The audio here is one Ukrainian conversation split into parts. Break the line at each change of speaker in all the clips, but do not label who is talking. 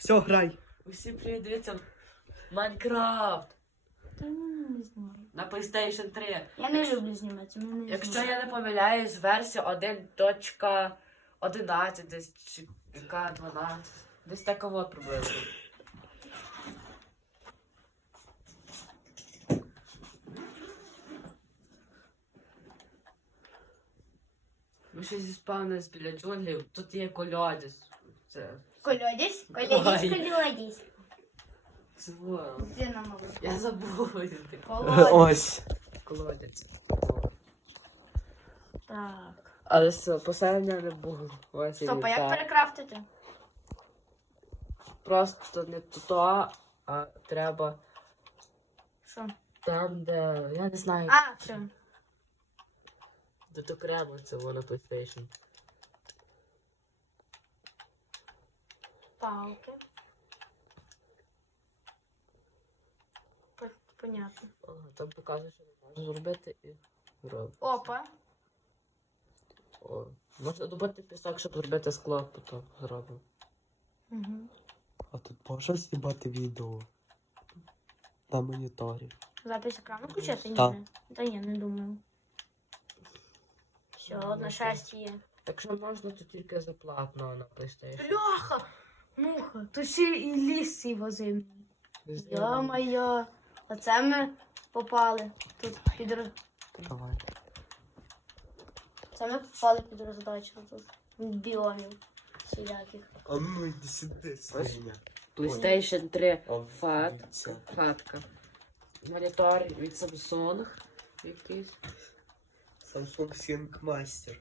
Все, грай.
Усім привіт, дивіться. Майнкрафт.
Та не знаю.
На PlayStation 3.
Я не люблю знімати, мене не
Якщо
знімати.
я не помиляюсь, версія 1.11 десь чи яка 12. Десь такого приблизно. Ми ще зіспавнились біля джунглів. Тут є колодязь. Це
Колодязь?
Ой.
Колодязь.
цього.
Де нам мало?
Я забув.
Колодязь.
Ось.
Колодязь.
Так.
Але все, поселення не було. Ось і
Стоп, а як
літа.
перекрафтити?
Просто не то, а треба
Що?
там, де. Я не знаю,
А, все.
де то окремо це воно PlayStation.
Палки. Понятно.
Ага, там показує, що можна зробити і робити.
Опа.
О, можна добити пісок, щоб зробити скло, потім зробимо.
Угу.
А тут можна знімати відео на моніторі.
Запись екрану включати? Ні.
Так.
Та ні, не думаю. Все, на щастя є.
Так що можна, то тільки заплатно на PlayStation.
Бляха! Муха, то ще і ліс цей возив. Йо-моє. Оце ми попали. Тут під
Давай.
Це ми попали під роздачу тут. Біомів всіляких.
А ну йди сюди, свиня.
PlayStation 3
А,
фат.
дивіться.
Фатка. Монітор від Samsung. Якийсь.
Samsung Sync Master.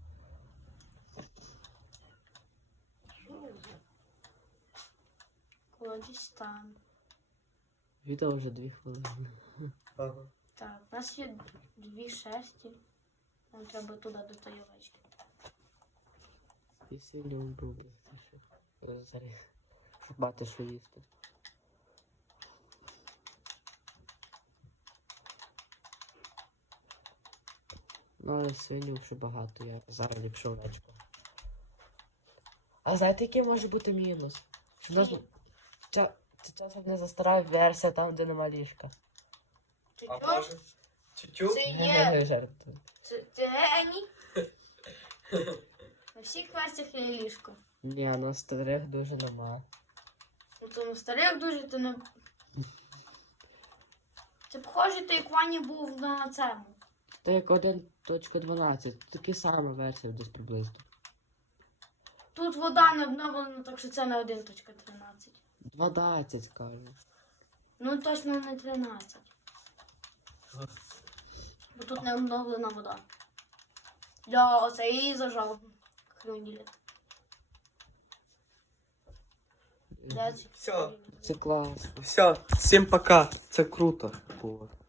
Колодязь там.
Відео вже 2 хвилини.
Ага.
Так, у нас є 2 шерсті. Нам треба туди до тої овечки.
І сильно він був бистріше. Зараз. Щоб мати що їсти. Ну, але свинів ще багато, я зараз ліпшу овечку. А знаєте, який може бути мінус? Що нас... Це часом не застара версія там, де нема ліжка.
Чуть-чуть.
Чуть-чуть?
Це є.
Жартую.
Це геній. На всіх версіях є ліжко.
Ні, на старих дуже нема.
Ну, тому старих дуже то не. Це похоже, то як Ваня був на цьому.
Це як 1.12, такі саме версія десь приблизно.
Тут вода не обновлена, так що це не 1.13.
12, скажу.
Ну точно не 13. Бо тут не обновлена вода. Я оце її зажав. Хрюнілі.
Все.
Це клас.
Все, всім пока. Це круто було.